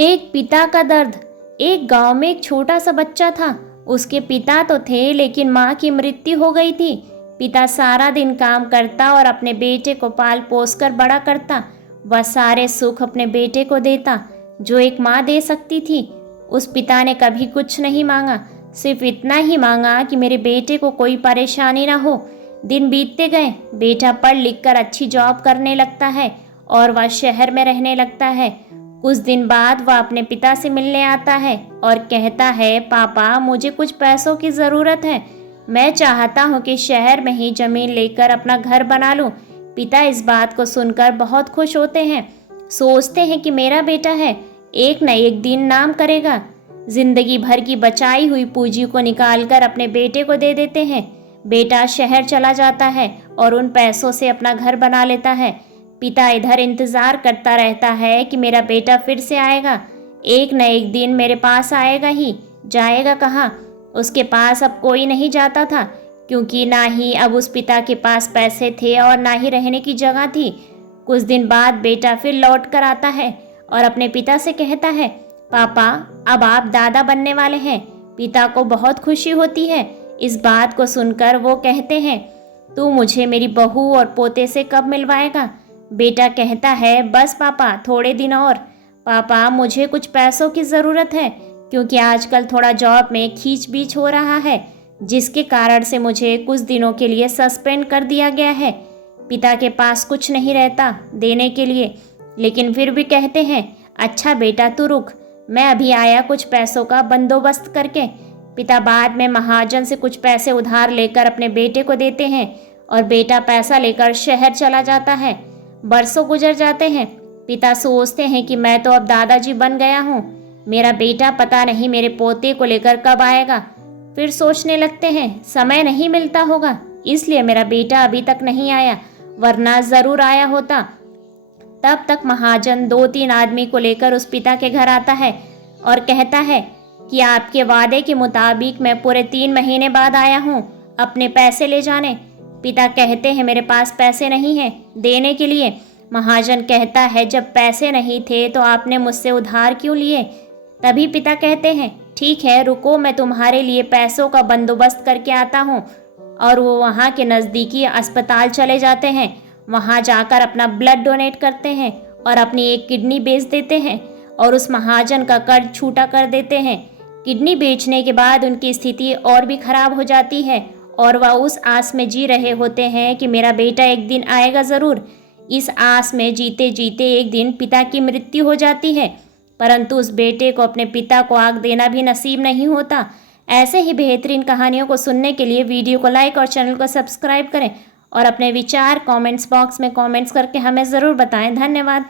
एक पिता का दर्द। एक गांव में एक छोटा सा बच्चा था। उसके पिता तो थे लेकिन माँ की मृत्यु हो गई थी। पिता सारा दिन काम करता और अपने बेटे को पाल पोस कर बड़ा करता। वह सारे सुख अपने बेटे को देता जो एक माँ दे सकती थी। उस पिता ने कभी कुछ नहीं मांगा, सिर्फ इतना ही मांगा कि मेरे बेटे को कोई परेशानी ना हो। दिन बीतते गए, बेटा पढ़ लिख कर अच्छी जॉब करने लगता है और वह शहर में रहने लगता है। कुछ दिन बाद वह अपने पिता से मिलने आता है और कहता है, पापा मुझे कुछ पैसों की ज़रूरत है। मैं चाहता हूँ कि शहर में ही ज़मीन लेकर अपना घर बना लूँ। पिता इस बात को सुनकर बहुत खुश होते हैं। सोचते हैं कि मेरा बेटा है, एक न एक दिन नाम करेगा। जिंदगी भर की बचाई हुई पूंजी को निकालकर अपने बेटे को दे देते हैं। बेटा शहर चला जाता है और उन पैसों से अपना घर बना लेता है। पिता इधर इंतज़ार करता रहता है कि मेरा बेटा फिर से आएगा, एक न एक दिन मेरे पास आएगा ही। जाएगा कहाँ? उसके पास अब कोई नहीं जाता था, क्योंकि ना ही अब उस पिता के पास पैसे थे और ना ही रहने की जगह थी। कुछ दिन बाद बेटा फिर लौट कर आता है और अपने पिता से कहता है, पापा अब आप दादा बनने वाले हैं। पिता को बहुत खुशी होती है। इस बात को सुनकर वो कहते हैं, तू मुझे मेरी बहू और पोते से कब मिलवाएगा? बेटा कहता है, बस पापा थोड़े दिन और। पापा मुझे कुछ पैसों की ज़रूरत है, क्योंकि आजकल थोड़ा जॉब में खींच बीच हो रहा है, जिसके कारण से मुझे कुछ दिनों के लिए सस्पेंड कर दिया गया है। पिता के पास कुछ नहीं रहता देने के लिए, लेकिन फिर भी कहते हैं, अच्छा बेटा तू रुक, मैं अभी आया कुछ पैसों का बंदोबस्त करके। पिता बाद में महाजन से कुछ पैसे उधार लेकर अपने बेटे को देते हैं और बेटा पैसा लेकर शहर चला जाता है। बरसों गुजर जाते हैं। पिता सोचते हैं कि मैं तो अब दादाजी बन गया हूँ, मेरा बेटा पता नहीं मेरे पोते को लेकर कब आएगा। फिर सोचने लगते हैं, समय नहीं मिलता होगा, इसलिए मेरा बेटा अभी तक नहीं आया, वरना ज़रूर आया होता। तब तक महाजन 2-3 आदमी को लेकर उस पिता के घर आता है और कहता है कि आपके वादे के मुताबिक मैं पूरे 3 महीने बाद आया हूँ अपने पैसे ले जाने। पिता कहते हैं, मेरे पास पैसे नहीं हैं देने के लिए। महाजन कहता है, जब पैसे नहीं थे तो आपने मुझसे उधार क्यों लिए? तभी पिता कहते हैं, ठीक है रुको, मैं तुम्हारे लिए पैसों का बंदोबस्त करके आता हूँ। और वो वहाँ के नज़दीकी अस्पताल चले जाते हैं। वहाँ जाकर अपना ब्लड डोनेट करते हैं और अपनी एक किडनी बेच देते हैं और उस महाजन का कर्ज छूटा कर देते हैं। किडनी बेचने के बाद उनकी स्थिति और भी खराब हो जाती है और वह उस आस में जी रहे होते हैं कि मेरा बेटा एक दिन आएगा ज़रूर। इस आस में जीते जीते एक दिन पिता की मृत्यु हो जाती है, परंतु उस बेटे को अपने पिता को आग देना भी नसीब नहीं होता। ऐसे ही बेहतरीन कहानियों को सुनने के लिए वीडियो को लाइक और चैनल को सब्सक्राइब करें और अपने विचार कमेंट्स बॉक्स में कमेंट्स करके हमें ज़रूर बताएं। धन्यवाद।